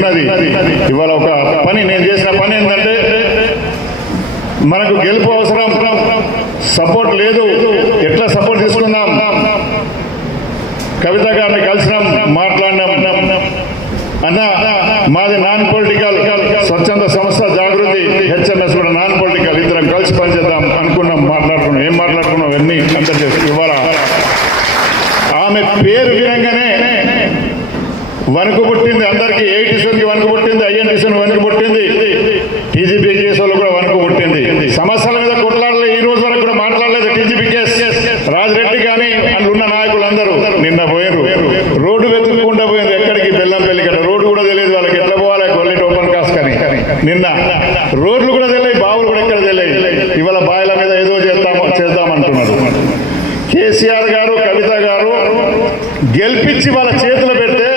ఉన్నది. ఇవాళ ఒక పని నేను చేసిన పని ఏంటంటే, మనకు గెలుపు అవసరం, సపోర్ట్ లేదు, ఎట్లా సపోర్ట్ తీసుకుందాం. కవిత గారిని కలిసినాం, మాట్లాడినాం. అన్న మాది నాన్ పొలిటికల్ స్వచ్ఛంద సంస్థ జాగృతి, హెచ్ఎంఎస్ కూడా నాన్ పొలిటికల్, ఇద్దరం కలిసి పనిచేద్దాం అనుకున్నాం, మాట్లాడుకున్నాం. ఏం మాట్లాడుకున్నాం అవన్నీ అంతా చేసి ఇవాళ ఆమె పేరు వినంగానే వణుకు పుట్టింది అందరికీ. ఏఐటీసీకి వణుకు పుట్టింది, ఐఎన్టీసీని వణుకు పుట్టింది, టీజీపీ కేసులో కూడా వణుకు పుట్టింది. సమస్యల మీద కొట్లాడలే, ఈ రోజు వరకు కూడా మాట్లాడలేదు. టీజీపీ కేసు రాజిరెడ్డి కానీ అందులో ఉన్న నాయకులందరూ నిన్న పోయారు, రోడ్డు వెతుక్కుంటూ పోయింది. ఎక్కడికి బెల్లంపల్లి కట్ట రోడ్డు కూడా తెలియదు వాళ్ళకి, ఎట్లా పోవాలి కొల్లేటి ఓపెన్ కాస్ట్ కానీ. నిన్న రోడ్లు కూడా తెలియదు, బావులు కూడా ఎక్కడ తెలియదు. ఇవాళ బాయిల మీద ఏదో చేద్దామంటున్నారు. కేసీఆర్ గారు, కవిత గారు గెలిపించి వాళ్ళ చేతులు పెడితే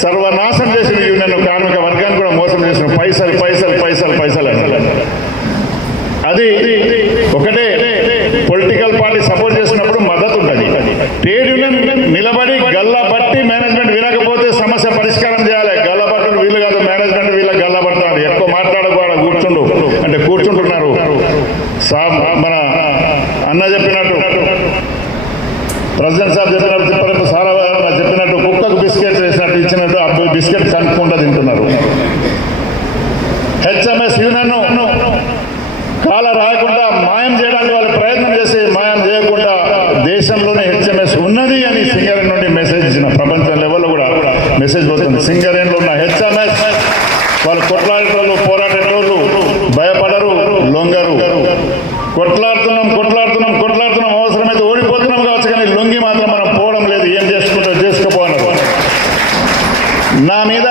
సర్వనాశం చేసిన యూనియన్ కార్మిక వర్గాన్ని కూడా మోసం చేసిన పైసలు పైసలు పైసలు పైసలు. అది ఒకటే, పొలిటికల్ పార్టీ సపోర్ట్ చేసినప్పుడు మద్దతు ఉంటుంది. ట్రేడ్ యూనియన్ నిలబడి గల్లబట్టి మేనేజ్మెంట్ వినకపోతే సమస్య పరిష్కారం చేయాలి. గల్లబట్టడం వీళ్ళు కాదు, మేనేజ్మెంట్ వీళ్ళకి గల్లబడతారు. ఎక్కువ మాట్లాడకూడదు, కూర్చుండు అంటే కూర్చుంటున్నారు. మన అన్న చెప్పినట్టు, ప్రెసిడెంట్ సాబ్ చెప్పినట్టు, సారా చెప్పినట్టు కుక్కకు బిస్కెట్ వేసినట్టు ఇచ్చినట్టు ఆ బిస్కెట్ కనుక్కుంటూ తింటున్నారు. హెచ్ఎంఎస్ యూనియన్ కాల రాయకుండా మాయం చేయడానికి వాళ్ళు ప్రయత్నం చేసి మాయం చేయకుండా దేశంలోనే హెచ్ఎంఎస్ ఉన్నది అని సింగరేణి నుండి మెసేజ్ ఇచ్చిన, ప్రపంచం లెవెల్లో కూడా మెసేజ్ పోతుంది. సింగరేణిలో ఉన్న హెచ్ఎంఎస్ వాళ్ళు కొట్లాడేటోళ్ళు, పోరాడేటోళ్ళు భయపడరు, లొంగరు. కొట్లాడుతున్నాం కొట్లాడుతున్నాం కొట్లాడుతున్నాం, అవసరమైతే ఓడిపోతున్నాం కావచ్చు, కానీ లొంగి మాత్రం మనం పోవడం లేదు. ఏం చేసుకోపోన్నారు. నా మీద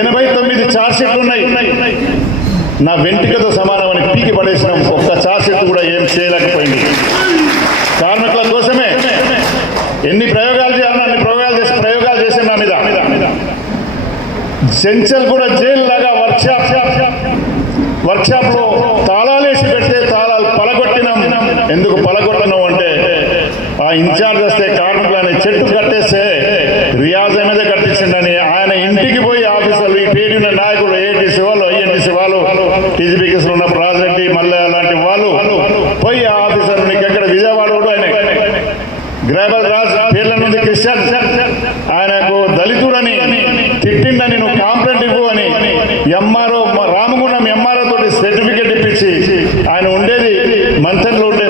89 ఛార్జ్షీట్లు ఉన్నాయి. నా వెంట్రుకతో సమానమని పీకి పడేసినాం. ఒక్క ఛార్జ్షీట్ కూడా ఏం చేయలేకపోయింది. కార్మికుల కోసమే ఎన్ని ప్రయోగాలు చేయాలన్నా అన్ని ప్రయోగాలు చేసాం నా మీద. చెంచల్ కూడా జైలు లాగా వర్క్షాప్ లో తాళాలు వేసి పెడితే తాళాలు పలగొట్టినాం. ఎందుకు పలగొట్టినాం అంటే, ఆ ఇన్ఛార్జ్ వస్తే కార్మికులు అనే చెట్టు కట్టేస్తే రియాజ్ మీద కట్టించిండని ఆయన ఇంటికి పోయి ఆఫీసర్లు, ఈ ట్రేడ్ యూనియన్ నాయకులు, ఏఐటీసీ వాళ్ళు, ఐఎన్టీసీ వాళ్ళు, టీజీపీ కేసులు ఉన్న రాజిరెడ్డి, మల్లయ్య లాంటి వాళ్ళు పోయి ఆ ఆఫీసర్ నీకు ఎక్కడ విజయవాడ ఆయన గ్రాబల్ రాజ్ పేర్ల నుండి క్రిస్టియన్, ఆయనకు దళితుడని తిట్టిండని నువ్వు కాంప్లైంట్ ఇవ్వు అని ఎంఆర్ఓ రామగుండం ఎంఆర్ఓ తోటి సర్టిఫికేట్ ఇప్పించి, ఆయన ఉండేది మంథన్లో ఉండే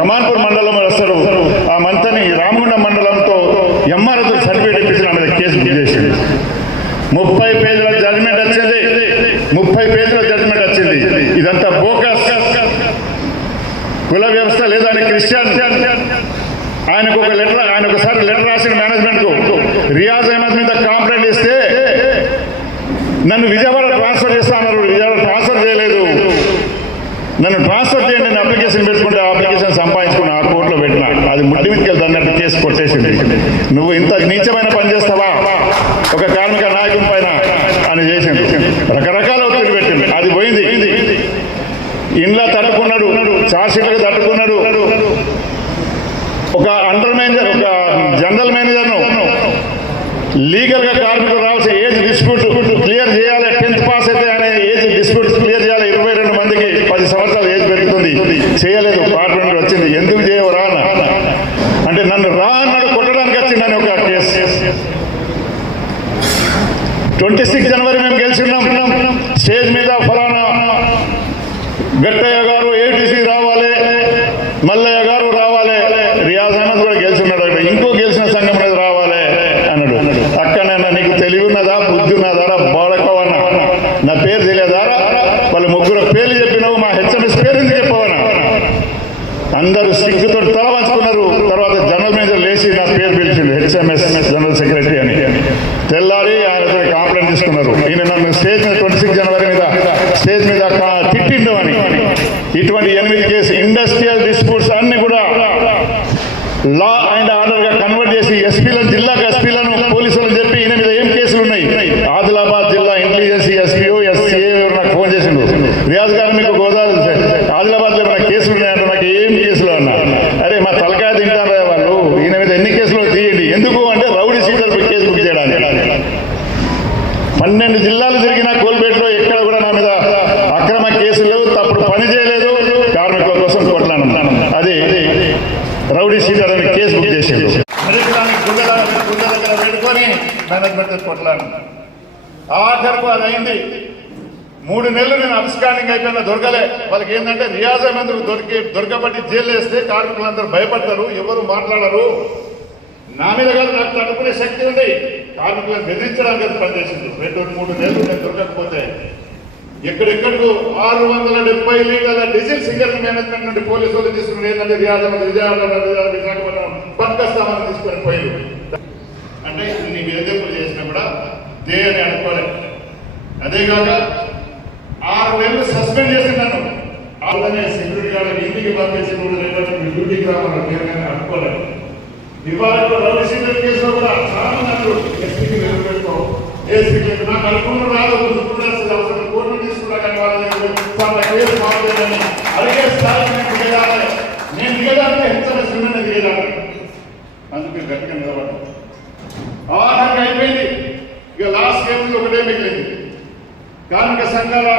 కమాన్పూర్ మండలం వస్తారు, ఆ మంథని రామగుండం మండలంతో ఎంఆర్ఓ తోటి సర్టిఫికేట్ ఇప్పించి నా మీద కేసు బుక్ చేసింది. 30 పేజీల జడ్జిమెంట్ వచ్చింది. 30 పేజీల జడ్జిమెంట్ వచ్చింది. ఇదంతా బోకస్, కుల వ్యవస్థ లేదా అని క్రిస్టియన్. ఆయనకు ఒక లెటర్, ఆయన ఒకసారి లెటర్ రాసిన మేనేజ్మెంట్ కు, రియాజ్ అహ్మద్ మీద కంప్లైంట్ ఇస్తే నన్ను విజయవాడ ట్రాన్స్ఫర్ చేస్తాను. విజయవాడ ట్రాన్స్ఫర్ చేయలేదు. నన్ను ట్రాన్స్ఫర్ చేయండి, నేను అప్లికేషన్ పెట్టుకుంటే అప్లికేషన్ సంపాదించుకుని ఆ కోర్టులో పెట్టిన. అది ముట్టి మీదకి వెళ్తాన్నట్టు కేసు కొట్టేసింది. నువ్వు ఇంత నీచమైన పని చేస్తావా ఒక కార్మిక నాయకుని పైన అని చేసింది. రకరకాల ఒత్తిడి పెట్టింది. అది పోయింది. ఇంట్లో తట్టుకున్నాడు, ఛార్జ్షీట్లకు తట్టుకున్నాడు. ఒక అండర్ మేనేజర్, ఒక జనరల్ మేనేజర్ను లీగల్ గా కార్మికులు రావాల్సిన ఏజ్ డిస్ప్యూట్ క్లియర్ చేయాలి. 10th పాస్ అయితే ఆయన ఏజ్ డిస్ప్యూట్ క్లియర్ చేయాలి. 22 మందికి 10 సంవత్సరాలు ఏజ్ పెరుగుతుంది, చేయలేదు. పార్టీ నుండి వచ్చింది. ఎందుకు చేయవరా అంటే నన్ను రా అన్నాడు, కొట్టడానికి వచ్చిందని ఒక కేసు. 26 జనవరి మేము గెలిచిన్నాం. స్టేజ్ మీద ఫలానా గట్టయ్య గారు ఏటీసీ రావాలి, మల్లయ్య గారు రావాలి, రియాజ్ అహ్మద్ కూడా గెలిచిన్నాడు, ఇంకో గెలిచిన సంఘం మీద రావాలి అన్నాడు. అక్కడైనా నీకు తెలివి ఉన్నదా, బుద్ధి ఉన్నదారా, బాడకవన్నా, నా పేరు తెలియదారా, వాళ్ళు ముగ్గురు పేర్లు చెప్పినావు, మా హెచ్ఎంఎస్ పేరు ఎందుకు చెప్పవనా? అందరూ సిగ్గుతో తల వంచుకున్నారు. తర్వాత జనరల్ మేనేజర్ లేచి నా పేరు పిలిచిండు, హెచ్ఎంఎస్ జనరల్ సెక్రటరీ అని. తెల్లారి ఆయనతో కంప్లైంట్ తీసుకున్నారు. ఈయన నన్ను స్టేజ్ మీద 26 జనవరి మీద స్టేజ్ మీద తిట్టిండు అని. ఇటువంటి 8 కేసు ఇండస్ట్రియల్ డిస్ప్యూట్స్ అన్ని కూడా లా అండ్ ఆర్డర్ గా కన్వర్ట్ చేసి ఎస్పీలను, జిల్లా ఎస్పీలను, పోలీసులను చెప్పి ఈయన మీద ఏం కేసులు ఉన్నాయి. ఆదిలాబాద్ జిల్లా ఇంటెలిజెన్స్ ఎస్పీఓ, ఎస్సీఏ నాకు ఫోన్ చేసిండు, రియాజ్ గారు మీకు గోదావరి ఆదిలాబాద్ లో ఏమైనా కేసులు ఉన్నాయంటే నాకు ఏం కేసులు అన్నా. అరే మా తలకాయ తింటారా వాళ్ళు, ఈయన మీద ఎన్ని కేసులు తీయండి. ఎందుకు అంటే రౌడీ సీటర్ కేసు బుక్ చేయడానికి. 12 జిల్లాలు తిరిగిన కోల్బేట్లో ఎక్కడ కూడా నా మీద అక్రమ కేసులు లేవు, తప్పుడు పని చేయలేదు, కార్మికుల కోసం కొట్లాడుతున్నాను. అది రౌడీ షీటర్ అని కేసు బుక్ చేసేది. గుడ్డ దగ్గర పెట్టుకొని మేనేజ్మెంట్ కొట్లాడు. ఆఖరకు అది అయింది. 3 నెలలు నేను అబ్స్కాండింగ్ అయిపోయినా దొరకలే. వాళ్ళకి ఏంటంటే రియాజ్ అహ్మద్ దొరకబట్టి జైలు వేస్తే కార్మికులందరూ భయపడతారు, ఎవరు మాట్లాడరు. నా మీద కాదు, నాకు తట్టుకునే శక్తి ఉంది. కార్మికులను బెదిరించడానికి అది పనిచేసింది. 2-3 నెలలు నేను దొరకకపోతే ఎక్కడెక్కడికో 670 లీటర్ల డీజిల్ సింగర్ మేనేజ్మెంట్ నుండి పోలీసు వాళ్ళు తీసుకుని ఏంటంటే రియాజ్ అహ్మద్ విశాఖపట్నం బతుకస్తామని తీసుకొని పోయింది. అంటే ఇన్ని వేధింపులు చేసినా కూడా దే అని అనుకోలేదు. అదేకాక 6 నెలలు సస్పెండ్ చేసినాను. అలానే సెక్యూరిటీ గార్డు ఇంటికి పంపించి డ్యూటీకి రావాలని అనుకోలేదు. ఇవాళ రౌడీ షీటర్ కేసులో కూడా చాలా మంది ఎస్పీకి నిలబెట్టుకో, ఏసీకి నాకు అనుకున్న రాదు, అవసరం కోర్టు తీసుకున్నా కానీ వాళ్ళ కేసు బాగుందని అడిగే స్థాయికి నేను దిగజాలి. నేను దిగజాలంటే హెచ్చరిక సున్నది దిగజాలి. అందుకే గట్టిగా నిలబడ్డా. ఆఖరికి అయిపోయింది. ఇక లాస్ట్ గేమ్ ఒకటే మిగిలింది. కార్మిక సంఘాల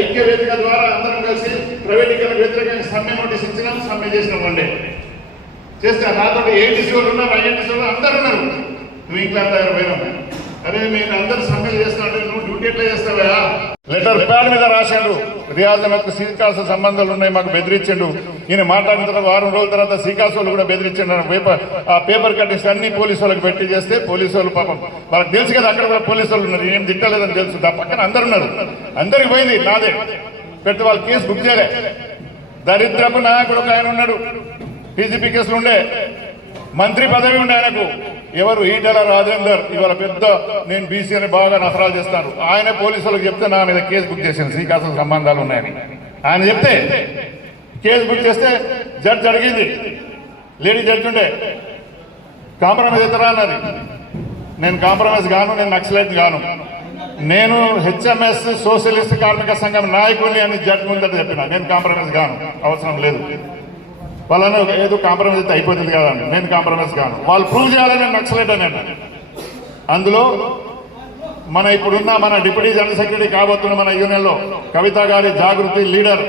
ఐక్య వేదిక ద్వారా అందరం కలిసి ప్రైవేటీకరణ వ్యతిరేకంగా సమ్మె నోటీస్ ఇచ్చినాం, సమ్మె చేసినాం. వన్ డే చేస్తే నాతో ఏటీసీ వాళ్ళు ఉన్నారు, ఐఎన్టీసీ వాళ్ళు అందరు ఉన్నారు. నువ్వు ఇంకా దగ్గర పోయినావు. అరే మీరు అందరూ సమ్మెలు చేస్తావు, నువ్వు డ్యూటీ ఎట్లా చేస్తావా? లెటర్ ప్యాడ్ మీద రాశాడు. రియాజ్ అహ్మద్కు సీకాస్ సంబంధాలు ఉన్నాయి, మాకు బెదిరించండు. ఈయన మాట్లాడిన తర్వాత 6 రోజుల తర్వాత సీకాస్ వాళ్ళు కూడా బెదిరించండు. ఆ పేపర్ కట్టించి అన్ని పోలీసు వాళ్ళకి పెట్టి చేస్తే పోలీసు వాళ్ళు పాపం వాళ్ళకి తెలుసు కదా, అక్కడ కూడా పోలీసు వాళ్ళు ఉన్నారు, ఏం తిట్టలేదని తెలుసు. పక్కన అందరు ఉన్నారు, అందరికి పోయింది. నాదే పెడితే వాళ్ళు కేసు బుక్ చేయలే. దరిద్రపు నాయకుడు ఒక ఆయన ఉన్నాడు, టీజీపీ కేసులు ఉండే, మంత్రి పదవి ఉండే ఆయనకు. ఎవరు? ఈటల రాజేందర్. ఇవాళ పెద్ద నేను బీసీ అని బాగా నసరాలు చేస్తాను. ఆయన పోలీసులకు చెప్తే నా మీద కేసు బుక్ చేసింది, శ్రీకాకుళం సంబంధాలు ఉన్నాయని. ఆయన చెప్తే కేసు బుక్ చేస్తే జడ్జి అడిగింది, లేడీ జడ్జి ఉండే, కాంప్రమైజ్ అవుతారా అన్నది. నేను కాంప్రమైజ్ గాను, నేను నక్సలైట్ గాను, నేను హెచ్ఎంఎస్ సోషలిస్ట్ కార్మిక సంఘం నాయకుడిని అని జడ్జి ముందట చెప్పిన. నేను కాంప్రమైజ్ గాను, అవసరం లేదు. వాళ్ళని ఏదో కాంప్రమైజ్ అయితే అయిపోతుంది కదండి, నేను కాంప్రమైజ్ కాను. వాళ్ళు ప్రూవ్ చేయాలని నక్సలైట్ అని. అందులో మన డిప్యూటీ జనరల్ సెక్రటరీ కాబోతున్న మన యూనియన్లో కవిత గారి జాగృతి లీడర్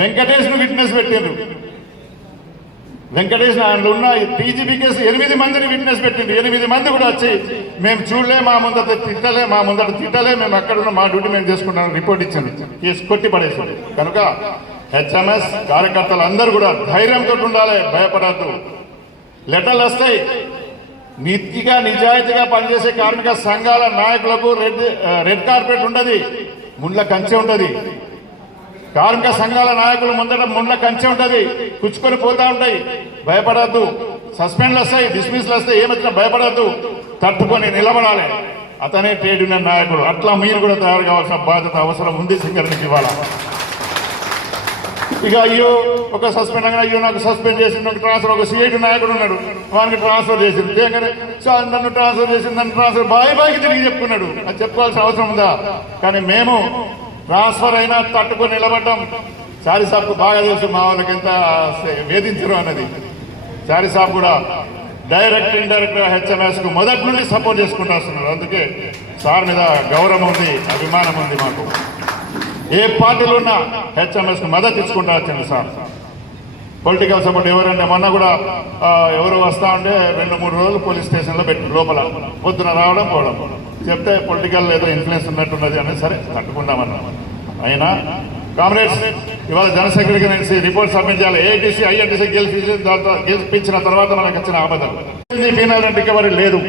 వెంకటేష్ ను విట్నెస్ పెట్టిండ్రు. వెంకటేష్ అందులో ఉన్న టీజీపీ కేసు 8 మందిని విట్నెస్ పెట్టిండ్రు. 8 మంది కూడా వచ్చి మేము చూడలే, మా ముందట తిట్టలే, మేము అక్కడున్న మా డ్యూటీ మేము చేసుకుంటాం రిపోర్ట్ ఇచ్చింది. కేసు కొట్టి పడేసింది. కనుక హెచ్ఎంఎస్ కార్యకర్తలు అందరూ కూడా ధైర్యంతో ఉండాలి, భయపడద్దు. లెటర్లు వస్తాయి. నీతిగా నిజాయితీగా పనిచేసే కార్మిక సంఘాల నాయకులకు రెడ్ కార్పెట్ ఉండదు, ముండ్ల కంచె ఉంటది. కార్మిక సంఘాల నాయకులు ముందట ముండ్ల కంచె ఉంటది, పుచ్చుకొని పోతా ఉంటాయి. భయపడద్దు. సస్పెండ్లు వస్తాయి, డిస్మిస్లు వస్తాయి, ఏమొచ్చినా భయపడద్దు, తట్టుకొని నిలబడాలి. అతనే ట్రేడ్ యూనియన్ నాయకుడు. అట్లా మీరు కూడా తయారు కావాల్సిన బాధ్యత అవసరం ఉంది సింగరేణికి ఇవాళ. ఇక అయ్యో ఒక సస్పెండ్ అనగా అయ్యో నాకు సస్పెండ్ చేసింది, ట్రాన్స్ఫర్ ఒక సిఐటి నాయకుడు ఉన్నాడు, వానికి ట్రాన్స్ఫర్ చేసింది. నన్ను ట్రాన్స్ఫర్ చేసింది, నన్ను ట్రాన్స్ఫర్ బాయికి తిరిగి చెప్పుకున్నాడు. అది చెప్పుకోవాల్సిన అవసరం ఉందా? కానీ మేము ట్రాన్స్ఫర్ అయినా తట్టుకొని నిలబడ్డాం. చారి సాబ్కు బాగా తెలుసు మా వాళ్ళకి ఎంత వేధించరు అన్నది. చారి సాబ్ కూడా డైరెక్ట్ ఇండైరెక్ట్ గా హెచ్ఎంఎస్ కు మొదటి నుండి సపోర్ట్ చేసుకుంటూ వస్తున్నారు. అందుకే సార్ మీద గౌరవం ఉంది, అభిమానం ఉంది మాకు. ఏ పార్టీలో ఉన్నా హెచ్ఎంఎస్ కు మద్దతు ఇచ్చుకుంటా వచ్చింది సార్. పొలిటికల్ సపోర్ట్ ఎవరంటే మొన్న కూడా ఎవరు వస్తా ఉంటే 2-3 రోజులు పోలీస్ స్టేషన్ లో పెట్టి లోపల పొద్దున రావడం పోవడం చెప్తే పొలిటికల్ ఏదో ఇన్ఫ్లుయెన్స్ ఉన్నట్టున్నది అని సరే తట్టుకుంటామన్నా. అయినా కామ్రేడ్స్ ఇవాళ జనసేకరణ నుంచి రిపోర్ట్ సబ్మిట్ చేయాలి. ఏఐటీసీ ఐఎన్టీసీ గెలిపించిన తర్వాత మనకు వచ్చిన ఆపదలు ఫీనల్ రెంట్ రికవరీ లేదు,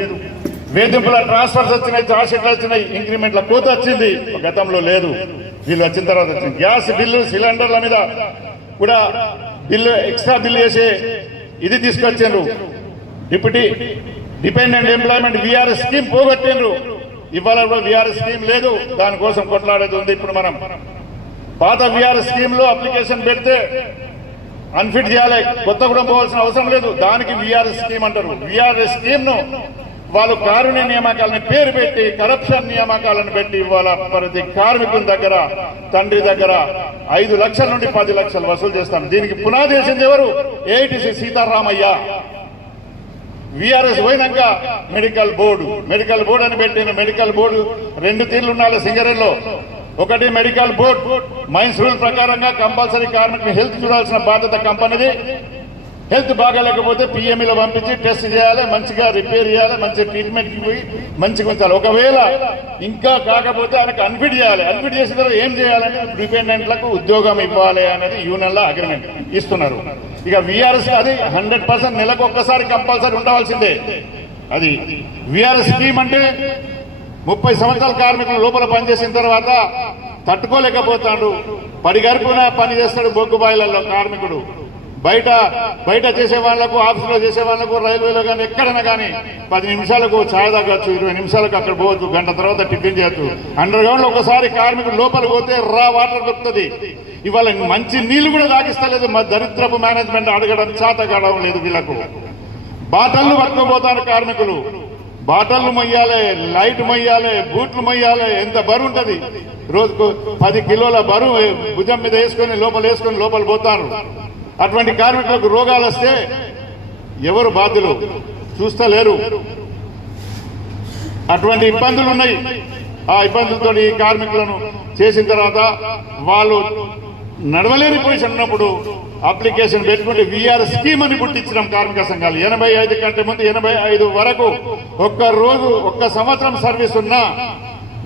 వేధింపుల ట్రాన్స్ఫర్స్ వచ్చినాయి, చార్జ్షీట్లు వచ్చినాయి, ఇంక్రిమెంట్ల కోత వచ్చింది, గతంలో లేదు. వీళ్ళు వచ్చిన తర్వాత వచ్చింది. గ్యాస్ బిల్లు సిలిండర్ల మీద కూడా బిల్లు ఎక్స్ట్రా బిల్లు చేసే ఇది తీసుకొచ్చిండ్రు. డిపెండెంట్ ఎంప్లాయ్మెంట్ విఆర్ఎస్ స్కీమ్ పోగొట్టిండ్రు. ఇవాళ కూడా విఆర్ఎస్ స్కీమ్ లేదు, దానికోసం కొట్లాడేది ఉంది. ఇప్పుడు మనం పాత విఆర్ఎస్ స్కీమ్ లో అప్లికేషన్ పెడితే అన్ఫిట్ చేయాలి, కొత్త కూడా పోవాల్సిన అవసరం లేదు. దానికి విఆర్ఎస్ స్కీమ్ అంటారు. విఆర్ఎస్ స్కీమ్ ను వాళ్ళు కారుణ్య నియామకాలని పేరు పెట్టి కరప్షన్ నియామకాలను పెట్టి ఇవాళ ప్రతి కార్మికుని దగ్గర తండ్రి దగ్గర 5 లక్షల నుండి 10 లక్షలు వసూలు చేస్తాను. దీనికి పునాది వేసింది ఎవరు? ఏఐటీసీ సీతారామయ్య. విఆర్ఎస్ పోయినాక మెడికల్ బోర్డు అని పెట్టిన మెడికల్ బోర్డు 2 తీర్లు ఉండాలి సింగరేణిలో. ఒకటి మెడికల్ బోర్డు మైన్స్ రూల్ ప్రకారంగా కంపల్సరీ కార్మికుని హెల్త్ చూడాల్సిన బాధ్యత కంపెనీది. హెల్త్ బాగాలేకపోతే పిఎంఈలో పంపించి టెస్ట్ చేయాలి, మంచిగా రిపేర్ చేయాలి, మంచి ట్రీట్మెంట్కి పోయి మంచిగా ఉంచాలి. ఒకవేళ ఇంకా కాకపోతే ఆయనకు అన్ఫిట్ చేయాలి. అన్ఫిట్ చేసిన తర్వాత ఏం చేయాలని డిపెండెంట్లకు ఉద్యోగం ఇవ్వాలి అనేది యూనియన్లో అగ్రిమెంట్ ఇస్తున్నారు. ఇక విఆర్ఎస్ అది 100% నెలకు ఒక్కసారి కంపల్సరీ ఉండవలసిందే. అది విఆర్ఎస్ స్కీమ్ అంటే 30 సంవత్సరాల కార్మికులు లోపల పనిచేసిన తర్వాత తట్టుకోలేకపోతాడు. పడిగరుపున పని చేస్తాడు బొగ్గు బాయిలలో కార్మికుడు. బయట చేసే వాళ్లకు, ఆఫీసులో చేసే వాళ్లకు, రైల్వేలో కానీ ఎక్కడైనా కానీ 10 నిమిషాలకు ఛాయ్ తాగొచ్చు, 20 నిమిషాలకు అక్కడ పోవచ్చు, గంట తర్వాత టిఫిన్ చేయొచ్చు. అండర్ గ్రౌండ్ లో ఒకసారి కార్మికుడు లోపల పోతే రా వాటర్ దొరుకుతుంది. ఇవాళ మంచి నీళ్లు కూడా తాగిస్తలేదు. మా దరిద్రపు మేనేజ్మెంట్ అడగడం చేత కావడం లేదు. వీళ్లకు బాటళ్లు పట్టుకోబోతారు కార్మికులు. బాటళ్లు మొయ్యాలి, లైట్ మొయ్యాలి, బూట్లు మొయ్యాలి. ఎంత బరువు ఉంటది? రోజుకు 10 కిలోల బరువు భుజం మీద వేసుకొని లోపల పోతారు. అటువంటి కార్మికులకు రోగాలు వస్తే ఎవరు బాధ్యులు? చూస్తలేరు. అటువంటి ఇబ్బందులు ఉన్నాయి. ఆ ఇబ్బందులతో ఈ కార్మికులను చేసిన తర్వాత వాళ్ళు నడవలేని పొజిషన్ ఉన్నప్పుడు అప్లికేషన్ పెట్టుకుంటే విఆర్ఎస్ స్కీమ్ అని పుట్టించడం కార్మిక సంఘాలు. 85 కంటే ముందు 85 వరకు ఒక్క సంవత్సరం సర్వీస్ ఉన్నా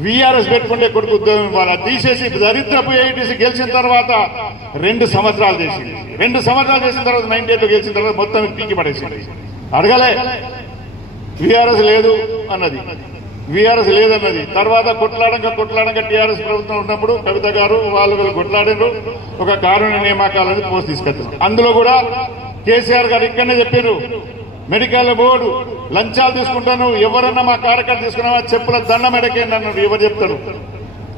విఆర్ఎస్ పెట్టుకుంటే కొడుకు ఉద్యోగం ఇవ్వాలి. తీసేసి దరిద్రపు ఏఐటీసీ గెలిచిన తర్వాత 2 సంవత్సరాలు చేసింది. 2 సంవత్సరాలు చేసిన తర్వాత 98 గెలిచిన తర్వాత మొత్తం పీకి పడేసింది. అడగలే, విఆర్ఎస్ లేదు అన్నది. తర్వాత కొట్లాడంగా టీఆర్ఎస్ ప్రభుత్వం ఉన్నప్పుడు కవిత గారు వీళ్ళు కొట్లాడారు. ఒక కారుణ్య నియామకాలని పోస్ట్ తీసుకొచ్చారు. అందులో కూడా కేసీఆర్ గారు ఇక్కడనే చెప్పారు, మెడికల్ బోర్డు లంచాలు తీసుకుంటాను, ఎవరన్నా మా కార్యకర్త తీసుకున్నావా చెప్పుల దండం ఎడకేయండి అన్నాడు. ఎవరు చెప్తాడు?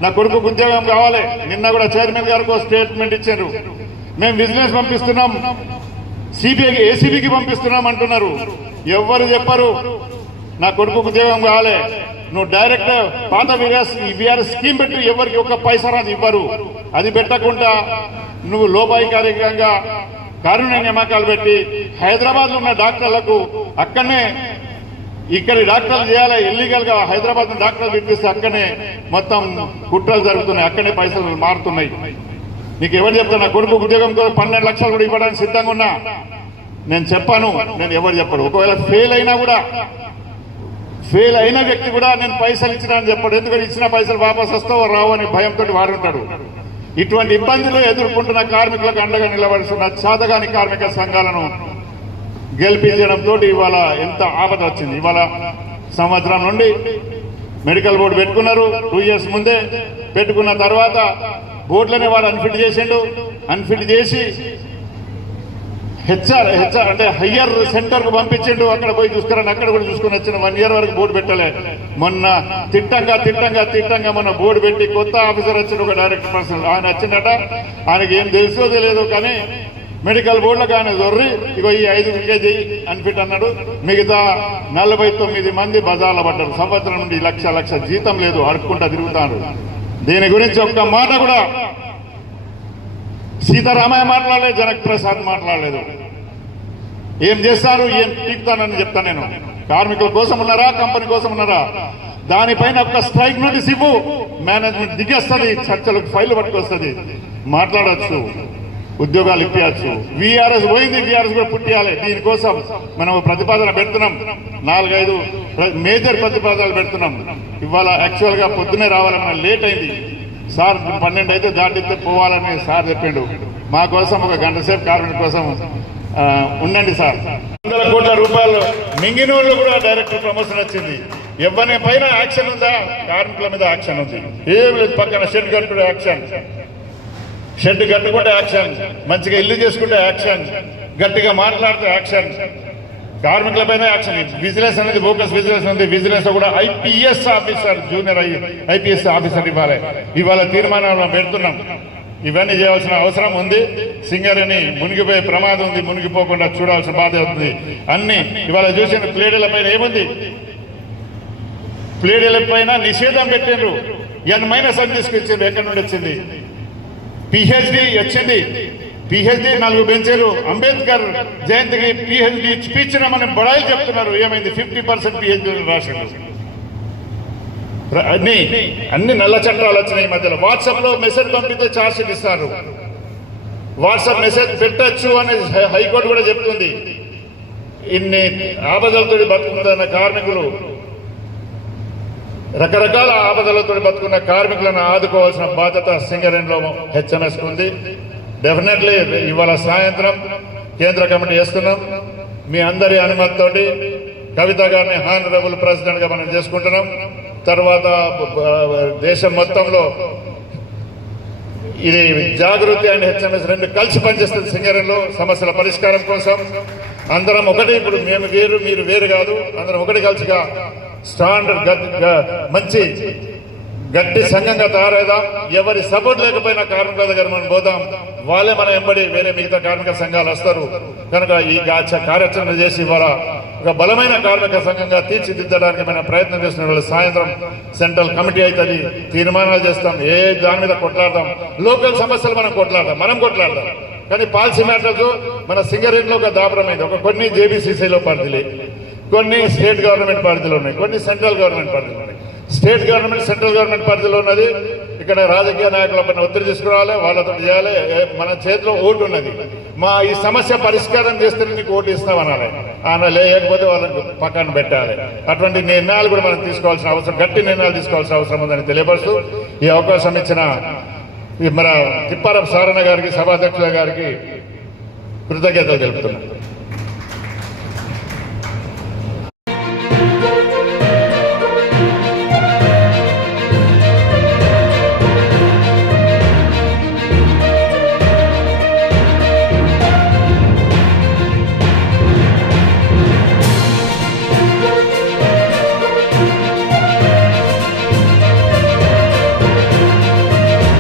నా కొడుకు ఉద్యోగం కావాలి. నిన్న కూడా చైర్మన్ గారికి స్టేట్మెంట్ ఇచ్చారు. మేము విజిలెన్స్ పంపిస్తున్నాం, ఏసీబీకి పంపిస్తున్నాం అంటున్నారు. ఎవరు చెప్పరు నా కొడుకు ఉద్యోగం కావాలి. నువ్వు డైరెక్ట్ పాత విఆర్ఎస్ స్కీమ్ పెట్టి ఎవరికి 1 పైసా రాదు ఇవ్వరు. అది పెట్టకుండా నువ్వు లోపాయికారికంగా కారుణ్య నియామకాలు పెట్టి హైదరాబాద్ లో ఉన్న డాక్టర్లకు అక్కడనే ఇక్కడి డాక్టర్లు చేయాలి. ఇల్లీగల్ గా హైదరాబాద్ డాక్టర్లు పెట్టిస్తే అక్కడనే మొత్తం కుట్రలు జరుగుతున్నాయి, అక్కడనే పైసలు మారుతున్నాయి. నీకు ఎవరు చెప్తాను? నా కొడుకు ఉద్యోగం 12 లక్షలు కూడా ఇవ్వడానికి సిద్ధంగా ఉన్నా నేను చెప్పాను. నేను ఎవరు చెప్పడు. ఒకవేళ ఫెయిల్ అయిన వ్యక్తి కూడా నేను పైసలు ఇచ్చినా అని చెప్పాడు. ఎందుకంటే ఇచ్చిన పైసలు వాపస్ వస్తావో రావు అని భయంతో వాడుంటాడు. ఇటువంటి ఇబ్బందులు ఎదుర్కొంటున్న కార్మికులకు అండగా నిలబడుతున్న చాతగాని కార్మిక సంఘాలను గెలిపించడంతో ఇవాళ ఎంత ఆపద వచ్చింది. ఇవాళ సంవత్సరం నుండి మెడికల్ బోర్డు పెట్టుకున్నారు. 2 ఇయర్స్ ముందే పెట్టుకున్న తర్వాత బోర్డులనే వాడు అన్ఫిట్ చేసి హెచ్ఆర్ అంటే హయ్యర్ సెంటర్ కు పంపించిండు. అక్కడ పోయి చూసుకున్నాను. అక్కడ కూడా చూసుకుని వచ్చిన 1 ఇయర్ వరకు బోర్డు పెట్టలే. మొన్న తిట్టంగా మొన్న బోర్డు పెట్టి కొత్త ఆఫీసర్ వచ్చిండు, ఒక డైరెక్టర్ పర్సన్. ఆయన వచ్చిందట. ఆయనకి ఏం తెలుసో తెలియదు కానీ మెడికల్ బోర్డులకు ఆయన జొర్రి ఇగో ఈ 5 చెయ్యి అన్ఫిట్ అన్నాడు. మిగతా 49 మంది బజార్ల పడ్డారు. సంవత్సరం నుండి లక్ష జీతం లేదు, అడుక్కుంటా తిరుగుతాడు. దీని గురించి ఒక్క మాట కూడా సీతారామయ్య మాట్లాడలేదు, జనక్ ప్రసాద్ మాట్లాడలేదు. ఏం చేస్తారు, ఏం పీకుతానని చెప్తా నేను. కార్మికుల కోసం ఉన్నారా, కంపెనీ కోసం ఉన్నారా? దానిపైన ఒక స్ట్రైక్ నోటీస్ ఇవ్వు. మేనేజ్మెంట్ దిగేస్తుంది, చర్చలకు ఫైల్ పట్టుకొస్తుంది, మాట్లాడచ్చు, ఉద్యోగాలు ఇప్పించచ్చు. విఆర్ఎస్ పోయింది, విఆర్ఎస్ కూడా పుట్టియాలి. దీనికోసం మనం ప్రతిపాదన పెడుతున్నాం. 4-5 మేజర్ ప్రతిపాదనలు పెడుతున్నాం. ఇవాళ యాక్చువల్ గా పొద్దునే రావాలన్నా లేట్ అయింది. సార్ 12 అయితే దాటితే పోవాలని సార్ చెప్పిండు. మా కోసం ఒక గంట సేపు కార్మికుల కోసం ఉండండి సార్. 100 కోట్ల రూపాయలు మింగినోళ్ళు కూడా డైరెక్ట్ ప్రమోషన్ వచ్చింది. ఎవరి పైన యాక్షన్ ఉందా? కార్మికుల మీద యాక్షన్ ఉంది. ఏం లేదు. పక్కన షెడ్ కట్టుకుంటే యాక్షన్, షెడ్ కట్టుకుంటే యాక్షన్, మంచిగా ఇల్లు చేసుకుంటే యాక్షన్, గట్టిగా మాట్లాడితే యాక్షన్, కార్మికుల పైన యాక్షన్. విజిలెన్స్ అనేది బోకస్ విజిలెన్స్ ఉంది. విజిలెన్స్ లో కూడా IPS officer, junior IPS officer ఇవాళ తీర్మానం పెడుతున్నాం. ఇవన్నీ చేయాల్సిన అవసరం ఉంది. సింగరేణి మునిగిపోయే ప్రమాదం ఉంది. మునిగిపోకుండా చూడాల్సిన బాధ్యత ఉంది. అన్ని ఇవాళ చూసిన ప్లేడీల పైన ఏముంది? ప్లేడీల పైన నిషేధం పెట్టిండ్రు. N- అని తీసుకొచ్చిండ్రు. ఎక్కడి నుండి వచ్చింది? పిహెచ్డి వచ్చింది. పిహెచ్డి 4 బెంచీలు అంబేద్కర్ జయంతికి పిహెచ్డి స్పీచ్ మన బడాయిలు చెప్తున్నారు. ఏమైంది? 50% పిహెచ్డీలు రాశారు. అన్ని నల్ల చట్టాలు వచ్చినాయి. మధ్యలో వాట్సాప్ లో మెసేజ్ పంపితే ఛార్జ్షీట్ ఇస్తారు. వాట్సాప్ మెసేజ్ పెట్టచ్చు అని హైకోర్టు కూడా చెప్తుంది. ఇన్ని ఆపదలతో బతుకుతున్న కార్మికులు, రకరకాల ఆపదలతో బతుకున్న కార్మికులను ఆదుకోవాల్సిన బాధ్యత సింగరేణిలో హెచ్ఎంఎస్ ఉంది. డెఫినెట్లీ ఇవాళ సాయంత్రం కేంద్ర కమిటీ వేస్తున్నాం. మీ అందరి అనుమతితోటి కవిత గారిని హానరబుల్ ప్రెసిడెంట్ గా మనం చేసుకుంటున్నాం. తర్వాత దేశం మొత్తంలో ఇది జాగృతి అండ్ హెచ్ఎంఎస్ 2 కలిసి పనిచేస్తుంది. సింగరేణిలో సమస్యల పరిష్కారం కోసం అందరం ఒకటి. ఇప్పుడు మేము వేరు, మీరు వేరు కాదు, అందరం ఒకటి కలిసిగా స్టాండర్డ్ మంచి గట్టి సంఘంగా తయారైదాం. ఎవరి సపోర్ట్ లేకపోయినా కార్మికుల దగ్గర మనం పోదాం. వాళ్ళే మన ఎంబడి వేరే మిగతా కార్మిక సంఘాలు వస్తారు. కనుక ఈ కార్యాచరణ చేసి ఇవాళ ఒక బలమైన కార్మిక సంఘంగా తీర్చిదిద్దడానికి మనం ప్రయత్నం చేస్తున్న వాళ్ళు సాయంత్రం సెంట్రల్ కమిటీ అవుతుంది, తీర్మానాలు చేస్తాం. ఏ దాని మీద కొట్లాడదాం, లోకల్ సమస్యలు మనం కొట్లాడదాం. కానీ పాలసీ మ్యాటర్స్ మన సింగరేణిలో ఒక దాపరమైంది. కొన్ని జేబీసీసీలో పరిధిలే, కొన్ని స్టేట్ గవర్నమెంట్ పరిధిలో ఉన్నాయి, కొన్ని సెంట్రల్ గవర్నమెంట్ పరిధిలో ఉన్నాయి. స్టేట్ గవర్నమెంట్, సెంట్రల్ గవర్నమెంట్ పరిధిలో ఉన్నది. ఇక్కడ రాజకీయ నాయకులపైన ఒత్తిడి తీసుకురావాలి, వాళ్ళతో చేయాలి. మన చేతిలో ఓటు ఉన్నది. ఈ సమస్య పరిష్కారం చేస్తేనే నీకు ఓటు ఇస్తామనాలి. లేకపోతే వాళ్ళని పక్కన పెట్టాలి. అటువంటి నిర్ణయాలు కూడా మనం తీసుకోవాల్సిన అవసరం, గట్టి నిర్ణయాలు తీసుకోవాల్సిన అవసరం ఉందని తెలియపరుస్తూ ఈ అవకాశం ఇచ్చిన మన తిప్పారం సారణ గారికి, సభాధ్యక్షుల గారికి కృతజ్ఞతలు తెలుపుతున్నాం.